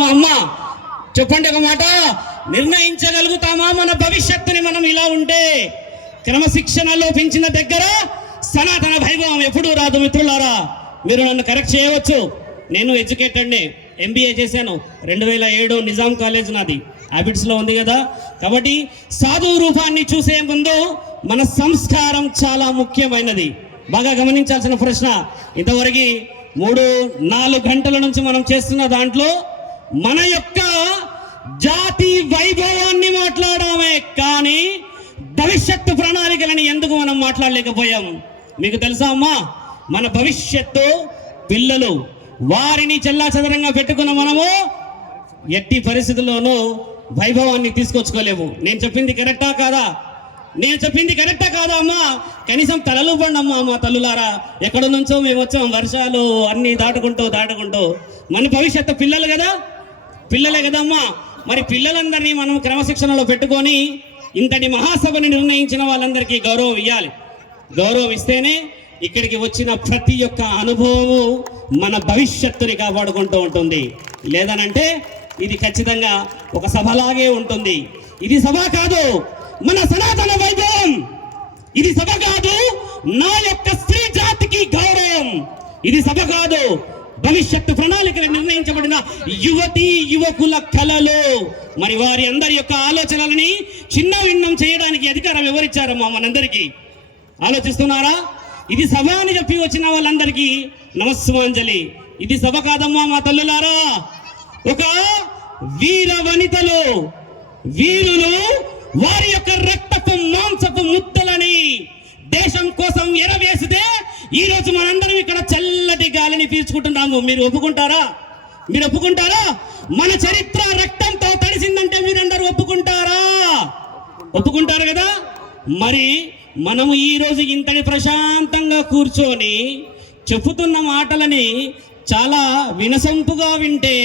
నిర్ణయించగలుగుతామా అమ్మా? చెప్పండి ఒక మాట. నిర్ణయించగలుగుతామా మన భవిష్యత్తుని? మనం ఇలా ఉంటే క్రమశిక్షణ లోపించిన దగ్గర సనాతన వైభవం ఎప్పుడూ రాదు. మిత్రులారా, మీరు నన్ను కరెక్ట్ చేయవచ్చు. నేను ఎడ్యుకేటెడ్ని, MBA చేశాను. 2007 నిజాం కాలేజ్ నాది, హ్యాబిట్స్లో ఉంది కదా. కాబట్టి సాధు రూపాన్ని చూసే ముందు మన సంస్కారం చాలా ముఖ్యమైనది. బాగా గమనించాల్సిన ప్రశ్న. ఇంతవరకు 3-4 గంటల నుంచి మనం చేస్తున్న దాంట్లో మన యొక్క జాతి వైభవాన్ని మాట్లాడామే, కానీ భవిష్యత్తు ప్రణాళికలని ఎందుకు మనం మాట్లాడలేకపోయాం? మీకు తెలుసా అమ్మా, మన భవిష్యత్తు పిల్లలు, వారిని చెల్లాచెదరంగా పెట్టుకున్న మనము ఎట్టి పరిస్థితుల్లోనూ వైభవాన్ని తీసుకొచ్చుకోలేము. నేను చెప్పింది కరెక్టా కాదా? నేను చెప్పింది కరెక్టా కాదా అమ్మా? కనీసం తలలు పండమ్మా మా తల్లులారా. ఎక్కడ నుంచో మేము వచ్చాం, వర్షాలు అన్నీ దాటుకుంటూ మన భవిష్యత్తు పిల్లలు కదా, పిల్లలే కదమ్మా. మరి పిల్లలందరినీ మనం క్రమశిక్షణలో పెట్టుకొని ఇంతటి మహాసభని నిర్ణయించిన వాళ్ళందరికీ గౌరవం ఇవ్వాలి. గౌరవం ఇస్తేనే ఇక్కడికి వచ్చిన ప్రతి ఒక్క అనుభవము మన భవిష్యత్తుని కాపాడుకుంటూ ఉంటుంది. లేదనంటే ఇది ఖచ్చితంగా ఒక సభలాగే ఉంటుంది. ఇది సభ కాదు మన సనాతన వైభవం. ఇది సభ కాదు నా యొక్క స్త్రీ జాతికి గౌరవం. ఇది సభ కాదు భవిష్యత్తు ప్రణాళికలు నిర్ణయించబడిన యువతి యువకుల కళలు. మరి వారి అందరి యొక్క ఆలోచనలని చిన్న భిన్నం చేయడానికి అధికారం ఎవరిచ్చారమ్మా మనందరికీ? ఆలోచిస్తున్నారా? ఇది సభ అని చెప్పి వచ్చిన వాళ్ళందరికీ నమస్సుమాంజలి. ఇది సభ కాదమ్మా మా తల్లులారా. ఒక వీర వనితలు, వీరులు వారి యొక్క రక్తపు మాంసపు ముద్దలని దేశం కోసం ఎరవేసితే ఈ రోజు మనందరం ఇక్కడ చల్లటి గాలిని పీల్చుకుంటున్నాము. మీరు ఒప్పుకుంటారా? మీరు ఒప్పుకుంటారా? మన చరిత్ర రక్తంతో తడిసిందంటే మీరందరూ ఒప్పుకుంటారా? ఒప్పుకుంటారు కదా. మరి మనము ఈ రోజు ఇంతటి ప్రశాంతంగా కూర్చొని చెప్పుతున్న మాటలని చాలా వినసొంపుగా వింటే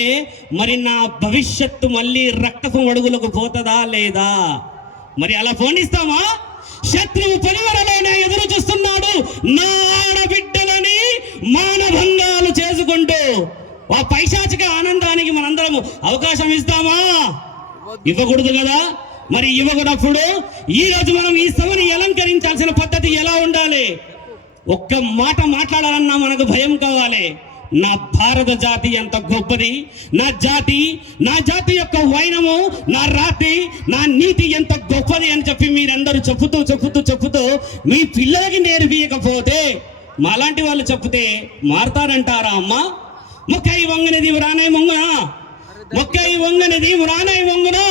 మరి నా భవిష్యత్తు మళ్ళీ రక్తపు అడుగులకు పోతుందా లేదా? మరి అలా పోనిస్తామా? శత్రువు పరివరలోనే ఎదురు చూస్తున్నాడు నా ఆడబిడ్డలని మానభంగాలు చేసుకుంటూ. ఆ పైశాచిక ఆనందానికి మనందరము అవకాశం ఇస్తామా? ఇవ్వకూడదు కదా. మరి ఇవ్వకూడప్పుడు ఈ రోజు మనం ఈ సభని అలంకరించాల్సిన పద్ధతి ఎలా ఉండాలి? ఒక్క మాట మాట్లాడాలన్నా మనకు భయం కావాలి. నా భారత జాతి ఎంత గొప్పది, నా జాతి యొక్క వైనము, నా రాతి, నా నీతి ఎంత గొప్పది అని చెప్పి మీరందరూ చెప్పుతూ మీ పిల్లలకి నేర్పియకపోతే మాలాంటి వాళ్ళు చెప్తే మారుతారంటారా అమ్మా? మొక్కై వంగనిది వ్రానై వంగునా, మొక్కై వంగనిది వ్రానై వంగునా.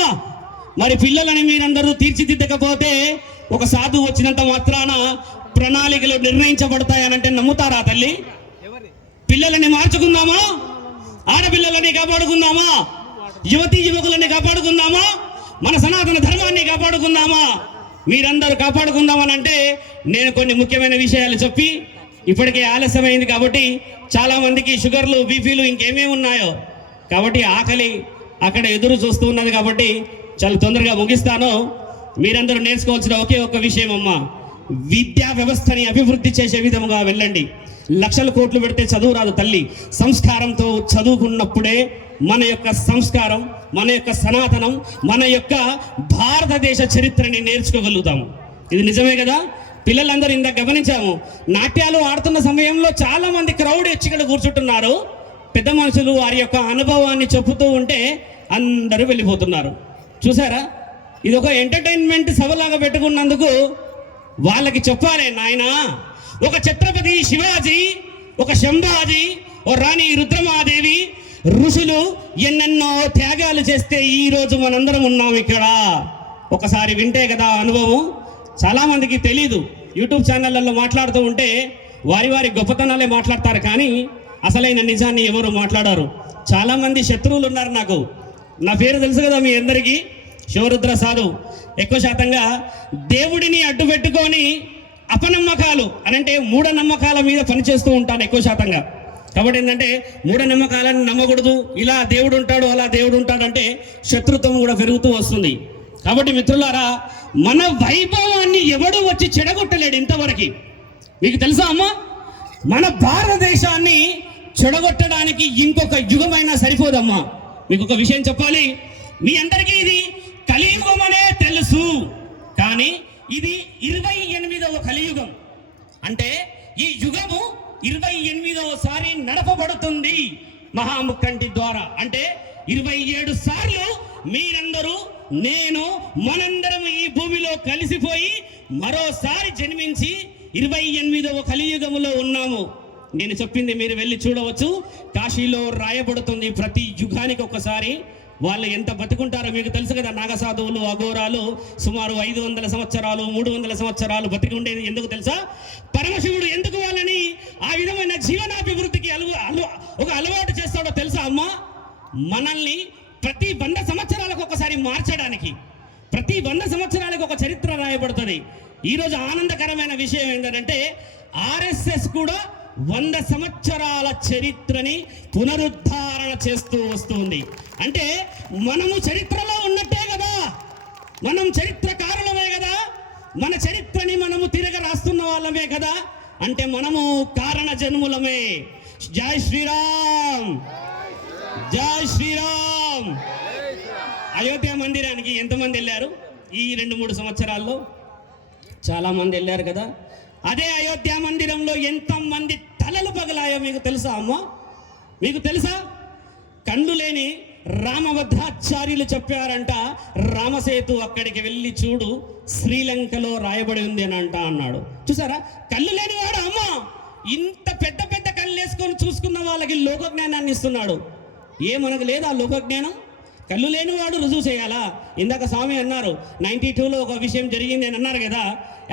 మరి పిల్లలని మీరందరూ తీర్చిదిద్దకపోతే ఒక సాధువు వచ్చినంత మాత్రాన ప్రణాళికలు నిర్ణయించబడతాయనంటే నమ్ముతారా తల్లి? పిల్లలని మార్చుకుందామా? ఆడపిల్లలని కాపాడుకుందామా? యువతీ యువకులని కాపాడుకుందామా? మన సనాతన ధర్మాన్ని కాపాడుకుందామా? మీరందరూ కాపాడుకుందామని అంటే నేను కొన్ని ముఖ్యమైన విషయాలు చెప్పి, ఇప్పటికే ఆలస్యమైంది కాబట్టి చాలా మందికి షుగర్లు, బీపీలు ఇంకేమేమి ఉన్నాయో కాబట్టి ఆకలి అక్కడ ఎదురు చూస్తూ ఉన్నది కాబట్టి చాలా తొందరగా ముగిస్తాను. మీరందరూ నేర్చుకోవాల్సిన ఒకే ఒక్క విషయం అమ్మా, విద్యా వ్యవస్థని అభివృద్ధి చేసే విధముగా వెళ్ళండి. లక్షల కోట్లు పెడితే చదువు రాదు తల్లి. సంస్కారంతో చదువుకున్నప్పుడే మన యొక్క సంస్కారం, మన యొక్క సనాతనం, మన యొక్క భారతదేశ చరిత్రని నేర్చుకోగలుగుతాము. ఇది నిజమే కదా. పిల్లలందరూ ఇందాక గమనించాము, నాట్యాలు ఆడుతున్న సమయంలో చాలా మంది క్రౌడ్ ఇక్కడ కూర్చుంటున్నారు. పెద్ద మనుషులు వారి యొక్క అనుభవాన్ని చెబుతూ ఉంటే అందరూ వెళ్ళిపోతున్నారు. చూసారా? ఇది ఒక ఎంటర్టైన్మెంట్ సభలాగా పెట్టుకున్నందుకు వాళ్ళకి చెప్పాలి, నాయనా ఒక ఛత్రపతి శివాజీ, ఒక శంభాజీ, ఓ రాణి రుద్రమాదేవి, ఋషులు ఎన్నెన్నో త్యాగాలు చేస్తే ఈ రోజు మనందరం ఉన్నాం ఇక్కడ. ఒకసారి వింటే కదా అనుభవం. చాలామందికి తెలీదు. యూట్యూబ్ ఛానళ్ళల్లో మాట్లాడుతూ ఉంటే వారి గొప్పతనాలే మాట్లాడతారు, కానీ అసలైన నిజాన్ని ఎవరు మాట్లాడారు. చాలామంది శత్రువులు ఉన్నారు నాకు. నా పేరు తెలుసు కదా మీ అందరికీ, శివరుద్ర సాధు. ఎక్కువ శాతంగా దేవుడిని అడ్డు పెట్టుకొని అపనమ్మకాలు అనంటే మూఢనమ్మకాల మీద పనిచేస్తూ ఉంటాను ఎక్కువ శాతంగా. కాబట్టి ఏంటంటే మూఢనమ్మకాలను నమ్మకూడదు. ఇలా దేవుడు ఉంటాడు, అలా దేవుడు ఉంటాడంటే శత్రుత్వం కూడా పెరుగుతూ వస్తుంది. కాబట్టి మిత్రులారా, మన వైభవాన్ని ఎవడు వచ్చి చెడగొట్టలేడు ఇంతవరకు. మీకు తెలుసా అమ్మా, మన భారతదేశాన్ని చెడగొట్టడానికి ఇంకొక యుగమైనా సరిపోదమ్మా. మీకు ఒక విషయం చెప్పాలి, మీ అందరికీ ఇది కలియుగం అనే తెలుసు, కానీ ఇది 28వ కలియుగం. అంటే ఈ యుగము 28వసారి నడపబడుతుంది మహాముఖంటి ద్వారా. అంటే 27 సార్లు మీరందరూ, నేను, మనందరం ఈ భూమిలో కలిసిపోయి మరోసారి జన్మించి 28వ కలియుగములో ఉన్నాము. నేను చెప్పింది మీరు వెళ్ళి చూడవచ్చు. కాశీలో రాయబడుతుంది ప్రతి యుగానికి ఒకసారి. వాళ్ళు ఎంత బతుకుంటారో మీకు తెలుసు కదా. నాగసాధువులు, అఘోరాలు సుమారు 500 సంవత్సరాలు 300 సంవత్సరాలు బతికి ఉండేది ఎందుకు తెలుసా? పరమశివుడు ఎందుకు వాళ్ళని ఆ విధమైన జీవనాభివృద్ధికి ఒక అలవాటు చేస్తాడో తెలుసా అమ్మా? మనల్ని ప్రతి 100 సంవత్సరాలకు ఒకసారి మార్చడానికి, ప్రతి 100 సంవత్సరాలకు ఒక చరిత్ర రాయబడుతుంది. ఈరోజు ఆనందకరమైన విషయం ఏంటంటే ఆర్ఎస్ఎస్ కూడా 100 సంవత్సరాల చరిత్రని పునరుద్ధరణ చేస్తూ వస్తుంది. అంటే మనము చరిత్రలో ఉన్నట్టే కదా, మనం చరిత్రకారులమే కదా, మన చరిత్రని మనము తిరగ రాస్తున్న వాళ్ళమే కదా. అంటే మనము కారణ జన్ములమే. జై శ్రీరామ్, జై శ్రీరామ్. అయోధ్య మందిరానికి ఎంతమంది వెళ్ళారు ఈ 2-3 సంవత్సరాల్లో? చాలా మంది వెళ్ళారు కదా. అదే అయోధ్య మందిరంలో ఎంతమంది తలలు పగలాయో మీకు తెలుసా అమ్మా? మీకు తెలుసా? కళ్ళు లేని రామభద్రాచార్యులు చెప్పారంట, రామసేతు అక్కడికి వెళ్ళి చూడు, శ్రీలంకలో రాయబడి ఉంది అని అన్నాడు. చూసారా? కళ్ళు లేనివాడు అమ్మా ఇంత పెద్ద పెద్ద కళ్ళు వేసుకొని చూసుకున్న వాళ్ళకి లోకజ్ఞానాన్ని ఇస్తున్నాడు. మనకు లేదా లోకజ్ఞానం? కళ్ళు లేనివాడు రుజువు చేయాలా? ఇందాక స్వామి అన్నారు 92లో ఒక విషయం జరిగింది అని అన్నారు కదా.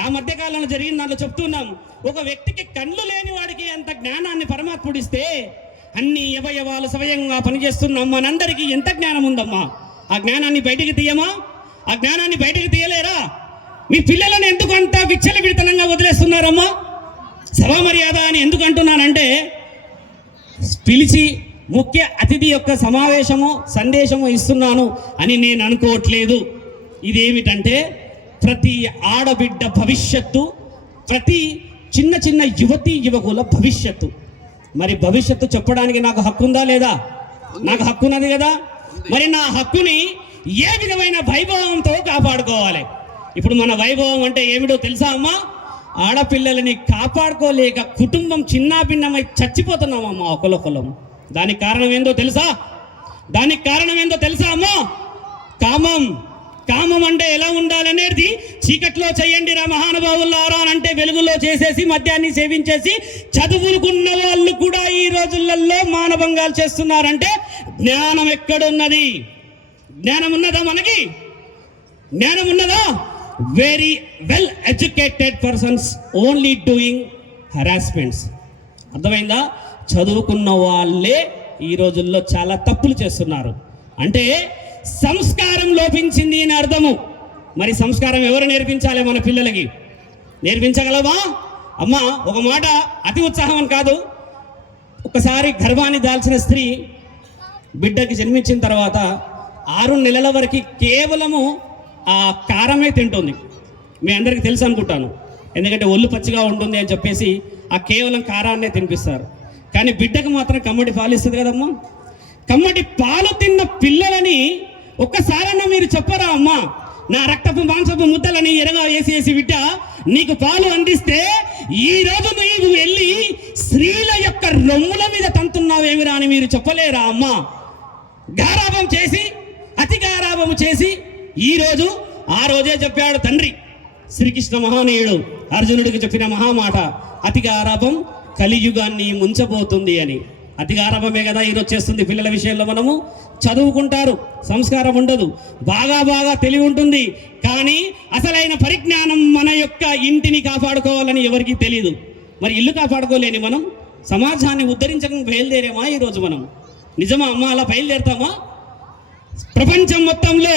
ఆ మధ్యకాలంలో జరిగిన దాంట్లో చెప్తున్నాం. ఒక వ్యక్తికి కళ్ళు లేని వాడికి అంత జ్ఞానాన్ని పరమాత్ముడిస్తే అన్ని అవయవాలు స్వయంగా పనిచేస్తున్నాం మనందరికీ ఎంత జ్ఞానం ఉందమ్మా? ఆ జ్ఞానాన్ని బయటికి తీయమా? ఆ జ్ఞానాన్ని బయటికి తీయలేరా? మీ పిల్లలను ఎందుకు అంత విచ్చలవిడితనంగా వదిలేస్తున్నారమ్మా? సభా మర్యాద అని ఎందుకు అంటున్నానంటే, పిలిచి ముఖ్య అతిథి యొక్క సందేశము ఇస్తున్నాను అని నేను అనుకోవట్లేదు. ఇదేమిటంటే ప్రతి ఆడబిడ్డ భవిష్యత్తు, ప్రతి చిన్న చిన్న యువతీ యువకుల భవిష్యత్తు. మరి భవిష్యత్తు చెప్పడానికి నాకు హక్కు ఉందా లేదా? నాకు హక్కు ఉన్నది కదా. మరి నా హక్కుని ఏ విధమైన వైభవంతో కాపాడుకోవాలి? ఇప్పుడు మన వైభవం అంటే ఏమిటో తెలుసా అమ్మా? ఆడపిల్లలని కాపాడుకోలేక కుటుంబం చిన్నాభిన్నమై చచ్చిపోతున్నామమ్మా ఒకళ్ళొకళ్ళం. దానికి కారణం ఏందో తెలుసా? దానికి కారణం ఏందో తెలుసా అమ్మా? కామం. కామం అంటే ఎలా ఉండాలనేది చీకట్లో చేయండి రా మహానుభావులారా అంటే వెలుగులో చేసేసి మద్యాన్ని సేవించేసి చదువుకున్న వాళ్ళు కూడా ఈ రోజులలో మానభంగాలు చేస్తున్నారంటే జ్ఞానం ఎక్కడున్నది? జ్ఞానం ఉన్నదా మనకి? జ్ఞానం ఉన్నదా? Very well educated persons only doing harassments. అర్థమైందా? చదువుకున్న వాళ్ళే ఈ రోజుల్లో చాలా తప్పులు చేస్తున్నారు. అంటే సంస్కారం లోపించింది అని అర్థము. మరి సంస్కారం ఎవరు నేర్పించాలి మన పిల్లలకి? నేర్పించగలవా అమ్మా? ఒక మాట, అతి ఉత్సాహం అని కాదు. ఒకసారి గర్భాన్ని దాల్చిన స్త్రీ బిడ్డకి జన్మించిన తర్వాత 6 నెలల వరకు కేవలము ఆ కారమే తింటుంది. మీ అందరికీ తెలుసు అనుకుంటాను, ఎందుకంటే ఒళ్ళు పచ్చిగా ఉంటుంది అని చెప్పేసి ఆ కేవలం కారాన్నే తినిపిస్తారు. కానీ బిడ్డకు మాత్రం కమ్మటి పాలు ఇస్తుంది కదమ్మా. కమ్మటి పాలు తిన్న పిల్లలని ఒక్కసారన్నా మీరు చెప్పరా అమ్మా? నా రక్తపు మాంసపు ముద్దలని ఎరగా వేసి బిడ్డ నీకు పాలు అందిస్తే ఈ రోజు నీవు వెళ్ళి స్త్రీల యొక్క రొమ్ముల మీద తంతున్నావేమిరా అని మీరు చెప్పలేరా అమ్మా? గారాభం చేసి, అతి గారాభం చేసి ఈరోజు ఆ రోజే చెప్పాడు తండ్రి శ్రీకృష్ణ మహానీయుడు అర్జునుడికి చెప్పిన మహామాట, అతి గారాభం కలియుగాన్ని ముంచబోతుంది అని. అతి గారాభమే కదా ఈరోజు చేస్తుంది పిల్లల విషయంలో. మనము చదువుకుంటారు, సంస్కారం ఉండదు, బాగా తెలివి ఉంటుంది, కానీ అసలైన పరిజ్ఞానం మన యొక్క ఇంటిని కాపాడుకోవాలని ఎవరికీ తెలియదు. మరి ఇల్లు కాపాడుకోలేని మనం సమాజాన్ని ఉద్ధరించడం బయలుదేరేమా ఈరోజు మనం? నిజమా అమ్మ? అలా బయలుదేరుతామా? ప్రపంచం మొత్తంలో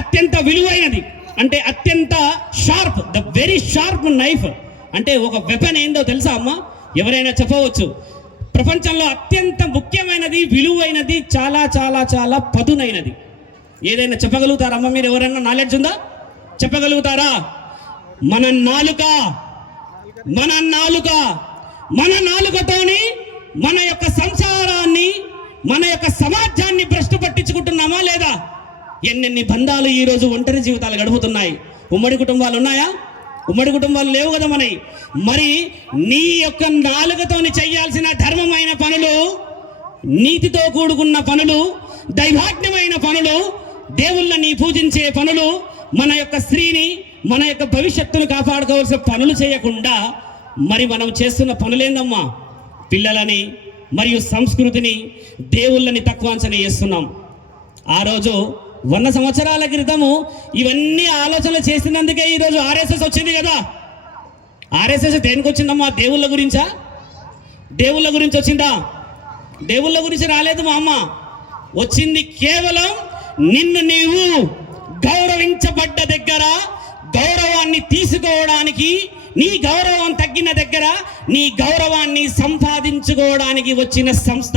అత్యంత విలువైనది అంటే అత్యంత sharp, the very sharp knife అంటే ఒక వెపన్ ఏందో తెలుసా అమ్మా? ఎవరైనా చెప్పవచ్చు. ప్రపంచంలో అత్యంత ముఖ్యమైనది, విలువైనది, చాలా చాలా చాలా పదునైనది ఏదైనా చెప్పగలుగుతారా అమ్మ? మీరు ఎవరైనా నాలెడ్జ్ ఉందా? చెప్పగలుగుతారా? మన నాలుక. మన నాలుకతోని మన యొక్క సంసారాన్ని మన యొక్క సమాజాన్ని భ్రష్టు పట్టించుకుంటున్నామా లేదా? ఎన్నెన్ని బంధాలు ఈరోజు ఒంటరి జీవితాలు గడుపుతున్నాయి. ఉమ్మడి కుటుంబాలు ఉన్నాయా? ఉమ్మడి కుటుంబాలు లేవు కదా మనవి. మరి నీ యొక్క నాలుకతోని చేయాల్సిన ధర్మమైన పనులు, నీతితో కూడుకున్న పనులు, దైవాజ్ఞమైన పనులు, దేవుళ్ళని పూజించే పనులు, మన యొక్క స్త్రీని, మన యొక్క భవిష్యత్తును కాపాడుకోవాల్సిన పనులు చేయకుండా మరి మనం చేస్తున్న పనులేందమ్మా? పిల్లలని మరియు సంస్కృతిని, దేవుళ్ళని తక్కువ అంచనా చేస్తున్నాం. ఆ రోజు 100 సంవత్సరాల క్రితము ఇవన్నీ ఆలోచనలు చేసినందుకే ఈరోజు ఆర్ఎస్ఎస్ వచ్చింది కదా. ఆర్ఎస్ఎస్ దేనికి వచ్చిందమ్మా? దేవుళ్ళ గురించా? దేవుళ్ళ గురించి వచ్చిందా? దేవుళ్ళ గురించి రాలేదు మా అమ్మ. వచ్చింది కేవలం నిన్ను నీవు గౌరవించబడ్డ దగ్గర గౌరవాన్ని తీసుకోవడానికి, నీ గౌరవం తగ్గిన దగ్గర నీ గౌరవాన్ని సంపాదించుకోవడానికి వచ్చిన సంస్థ.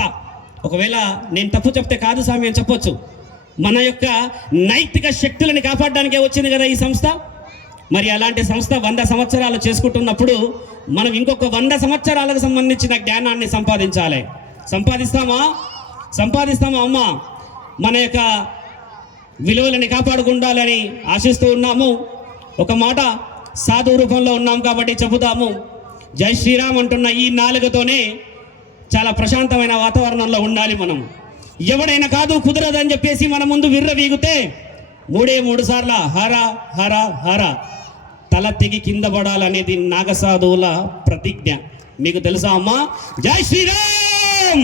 ఒకవేళ నేను తప్పు చెప్తే కాదు స్వామి అని చెప్పొచ్చు. మన యొక్క నైతిక శక్తులను కాపాడడానికే వచ్చింది కదా ఈ సంస్థ. మరి అలాంటి సంస్థ 100 సంవత్సరాలు చేసుకుంటున్నప్పుడు మనం ఇంకొక 100 సంవత్సరాలకు సంబంధించిన జ్ఞానాన్ని సంపాదించాలి. సంపాదిస్తామా అమ్మ? మన యొక్క విలువలని కాపాడుకుండాలని ఆశిస్తూ ఉన్నాము. ఒక మాట సాధు రూపంలో ఉన్నాం కాబట్టి చెబుతాము. జై శ్రీరామ్ అంటున్న ఈ నాలుగుతోనే చాలా ప్రశాంతమైన వాతావరణంలో ఉండాలి మనం. ఎవడైనా కాదు కుదరదని చెప్పేసి మన ముందు విర్రవీగితే 3 సార్ల హర హర హర తల తెగి కింద పడాలనేది నాగసాధువుల ప్రతిజ్ఞ. మీకు తెలుసా అమ్మా? జై శ్రీరామ్,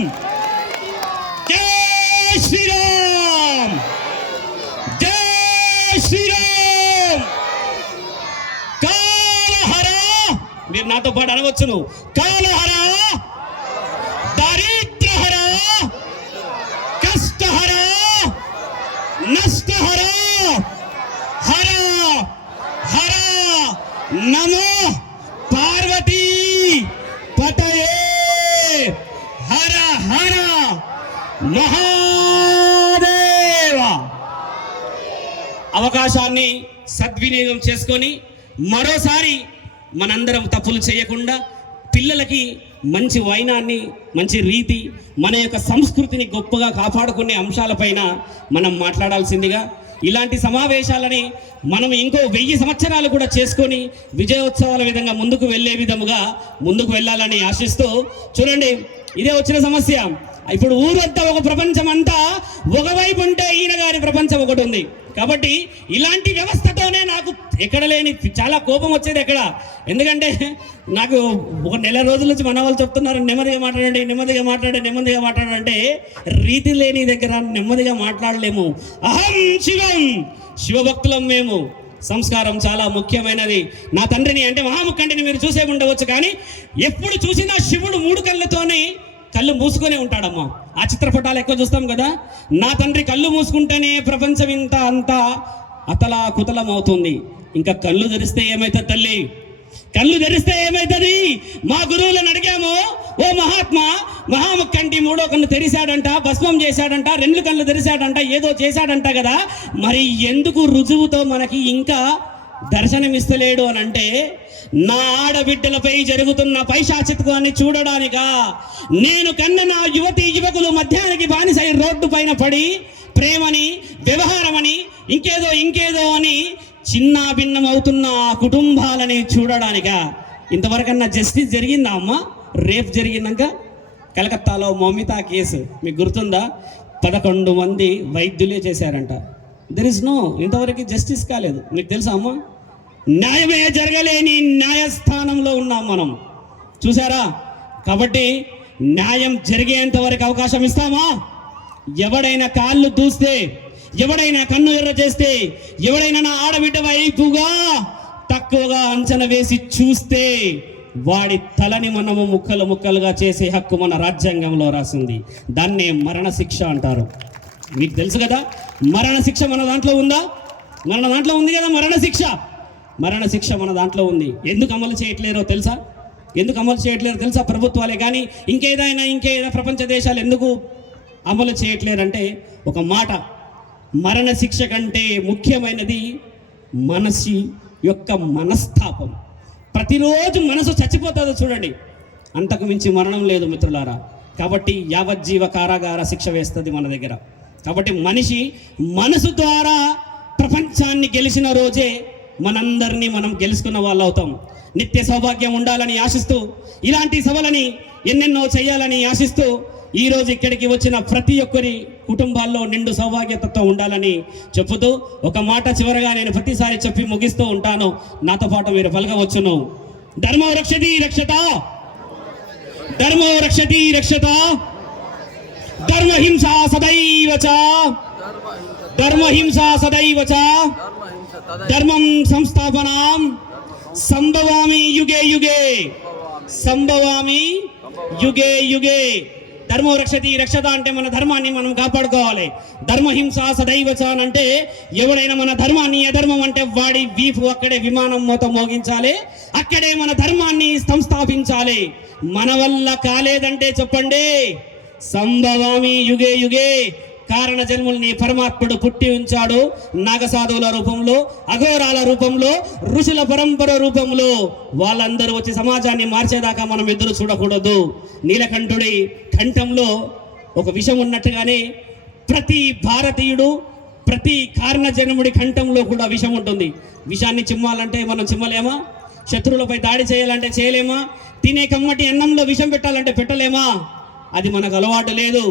జై శ్రీరామ్, జై శ్రీరామ్. కాలహర, మీరు నాతో పాటు అనవచ్చును. కాలహర, దారిద్రహర, కష్టహర, నష్టహర, హర హర నమో పార్వతీ పతయే, హర హర మహాదేవ. అవకాశాన్ని సద్వినియోగం చేసుకొని మరోసారి మనందరం తప్పులు చేయకుండా పిల్లలకి మంచి వైనాన్ని, మంచి రీతి, మన యొక్క సంస్కృతిని గొప్పగా కాపాడుకునే అంశాలపైన మనం మాట్లాడాల్సిందిగా, ఇలాంటి సమావేశాలని మనం ఇంకో 1000 సంవత్సరాలు కూడా చేసుకొని విజయోత్సవాల విధంగా ముందుకు వెళ్ళే విధముగా ముందుకు వెళ్ళాలని ఆశిస్తూ, చూడండి ఇదే వచ్చిన సమస్య. ఇప్పుడు ఊరంతా ఒక ప్రపంచం అంతా ఒకవైపు ఉంటే ఈయన గారి ప్రపంచం ఒకటి ఉంది. కాబట్టి ఇలాంటి వ్యవస్థతోనే నాకు ఎక్కడ లేని చాలా కోపం వచ్చేది ఎక్కడ. ఎందుకంటే నాకు ఒక నెల రోజుల నుంచి మన వాళ్ళు చెప్తున్నారు నెమ్మదిగా మాట్లాడండి, నెమ్మదిగా మాట్లాడంటే రీతి లేని దగ్గర నెమ్మదిగా మాట్లాడలేము. అహం శివం, శివభక్తులం మేము. సంస్కారం చాలా ముఖ్యమైనది. నా తండ్రిని అంటే మహాముఖండిని మీరు చూసే ఉండవచ్చు, కానీ ఎప్పుడు చూసినా శివుడు 3 కళ్ళతోనే కళ్ళు మూసుకొనే ఉంటాడమ్మా. ఆ చిత్రపటాలు ఎక్కువ చూస్తాం కదా. నా తండ్రి కళ్ళు మూసుకుంటేనే ప్రపంచం ఇంత అంతా అతలా కుతలం అవుతుంది. ఇంకా కళ్ళు తెరిస్తే ఏమవుతుంది తల్లి? కళ్ళు తెరిస్తే ఏమవుతుంది? మా గురువులను అడిగాము, ఓ మహాత్మా, మహాముఖంటి 3వ కన్ను తెరిశాడంట, భస్మం చేశాడంట, 2 కళ్ళు తెరిశాడంట, ఏదో చేశాడంట కదా, మరి ఎందుకు రుజువుతో మనకి ఇంకా దర్శనమిస్తలేడు అని అంటే, నా ఆడబిడ్డలపై జరుగుతున్న పైశాచిత్వాన్ని చూడడానికా? నేను కన్న నా యువతి యువకులు మధ్యాహ్నానికి బానిసై రోడ్డు పైన పడి ప్రేమని, వ్యవహారమని, ఇంకేదో అని చిన్న భిన్నం అవుతున్న ఆ కుటుంబాలని చూడడానికా? ఇంతవరకన్నా జస్టిస్ జరిగిందా అమ్మా? రేప్ జరిగినాక కలకత్తాలో మౌమితా కేసు మీకు గుర్తుందా? 11 మంది వైద్యులే చేశారంట. దెర్ ఇస్ నో, ఇంతవరకు జస్టిస్ కాలేదు. మీకు తెలుసా అమ్మా? న్యాయమే జరగలేని న్యాయస్థానంలో ఉన్నాం మనం, చూసారా? కాబట్టి న్యాయం జరిగేంత వరకు అవకాశం ఇస్తామా? ఎవడైనా కాళ్ళు దూస్తే, ఎవడైనా కన్ను ఎర్ర చేస్తే, ఎవడైనా నా ఆడబిడ్డ వైపుగా తక్కువగా అంచనా వేసి చూస్తే వాడి తలని మనము ముక్కలుగా చేసే హక్కు మన రాజ్యాంగంలో రాసింది. దాన్నే మరణశిక్ష అంటారు. మీకు తెలుసు కదా మరణశిక్ష మన దాంట్లో ఉందా? మన దాంట్లో ఉంది కదా మరణశిక్ష మన దాంట్లో ఉంది. ఎందుకు అమలు చేయట్లేరో తెలుసా? ప్రభుత్వాలే కానీ ఇంకేదైనా ప్రపంచ దేశాలు ఎందుకు అమలు చేయట్లేరంటే, ఒక మాట, మరణశిక్ష కంటే ముఖ్యమైనది మనసు యొక్క మనస్తాపం. ప్రతిరోజు మనసు చచ్చిపోతుందో చూడండి, అంతకు మించి మరణం లేదు మిత్రులారా. కాబట్టి యావజ్జీవ కారాగార శిక్ష వేస్తుంది మన దగ్గర. కాబట్టి మనిషి మనసు ద్వారా ప్రపంచాన్ని గెలిచిన రోజే మనందరినీ మనం గెలుచుకున్న వాళ్ళు అవుతాం. నిత్య సౌభాగ్యం ఉండాలని ఆశిస్తూ, ఇలాంటి సభలని ఎన్నెన్నో చేయాలని ఆశిస్తూ, ఈరోజు ఇక్కడికి వచ్చిన ప్రతి ఒక్కరి కుటుంబాల్లో నిండు సౌభాగ్యతతో ఉండాలని చెప్పుతూ ఒక మాట చివరగా నేను ప్రతిసారి చెప్పి ముగిస్తూ ఉంటాను. నాతో పాటు మీరు పలకవచ్చును. ధర్మో రక్షతి రక్షత, ధర్మో రక్షతి రక్షత, ధర్మహింసా సదైవ చ, ధర్మహింసా సదైవ చ, ధర్మం సంస్థాపనాం సంభవామి యుగే యుగే, సంభవామి యుగే యుగే. ధర్మో రక్షతి రక్షత అంటే మన ధర్మాన్ని మనం కాపాడుకోవాలి. ధర్మహింస సదైవచ అంటే ఎవడైనా మన ధర్మాన్ని అధర్మం అంటే వాడి వీపు అక్కడే విమానం మోత మోగించాలి, అక్కడే మన ధర్మాన్ని సంస్థాపించాలి. మన వల్ల కాలేదంటే చెప్పండి, సంభవామి యుగే యుగే. కారణ జన్ముల్ని పరమాత్ముడు పుట్టి ఉంచాడు. నాగసాధువుల రూపంలో, అఘోరాల రూపంలో, ఋషుల పరంపర రూపంలో. వాళ్ళందరూ వచ్చి సమాజాన్ని మార్చేదాకా మనం ఎదురు చూడకూడదు. నీలకంఠుడి కంఠంలో ఒక విషం ఉన్నట్టుగానే ప్రతి భారతీయుడు, ప్రతి కారణ జన్ముడి కంఠంలో కూడా విషం ఉంటుంది. విషాన్ని చిమ్మాలంటే మనం చిమ్మలేమా? శత్రువులపై దాడి చేయాలంటే చేయలేమా? తినే కమ్మటి అన్నంలో విషం పెట్టాలంటే పెట్టలేమా? అది మనకు అలవాటు లేదు.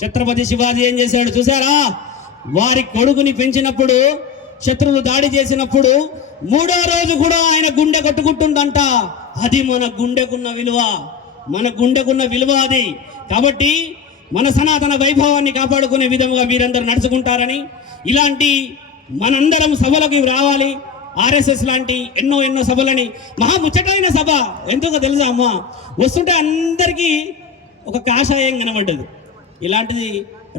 ఛత్రపతి శివాజీ ఏం చేశాడు చూసారా? వారి కొడుకుని పెంచినప్పుడు శత్రువులు దాడి చేసినప్పుడు 3వ రోజు కూడా ఆయన గుండె కొట్టుకుంటుందంట. అది మన గుండెకున్న విలువ, మన గుండెకున్న విలువ అది. కాబట్టి మన సనాతన వైభవాన్ని కాపాడుకునే విధంగా మీరందరూ నడుచుకుంటారని, ఇలాంటి మనందరం సభలకు రావాలి. ఆర్ఎస్ఎస్ లాంటి ఎన్నో సభలని, మహాముచ్చటైన సభ ఎందుకో తెలుసా అమ్మా? వస్తుంటే అందరికీ ఒక కాషాయం కనబడ్డది. ఇలాంటిది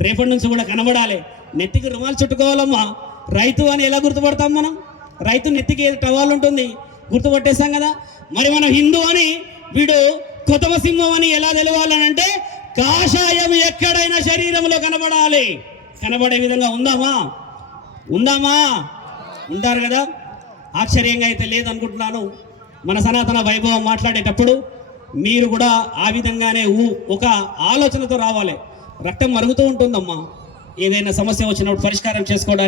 రేపటి నుంచి కూడా కనబడాలి. నెత్తికి రుమాలు చుట్టుకోవాలమ్మా. రైతు అని ఎలా గుర్తుపడతాం మనం? రైతు నెత్తికి టవాల్ ఉంటుంది, గుర్తుపట్టేస్తాం కదా. మరి మనం హిందూ అని, వీడు కొతమ సింహం అని ఎలా తెలవాలని అంటే కాషాయం ఎక్కడైనా శరీరంలో కనబడాలి. కనబడే విధంగా ఉందామా? ఉంటారు కదా. ఆశ్చర్యంగా అయితే లేదనుకుంటున్నాను. మన సనాతన వైభవం మాట్లాడేటప్పుడు మీరు కూడా ఆ విధంగానే ఒక ఆలోచనతో రావాలి. రక్తం మరుగుతూ ఉంటుందమ్మా. ఏదైనా సమస్య వచ్చినప్పుడు పరిష్కారం చేసుకోవడానికి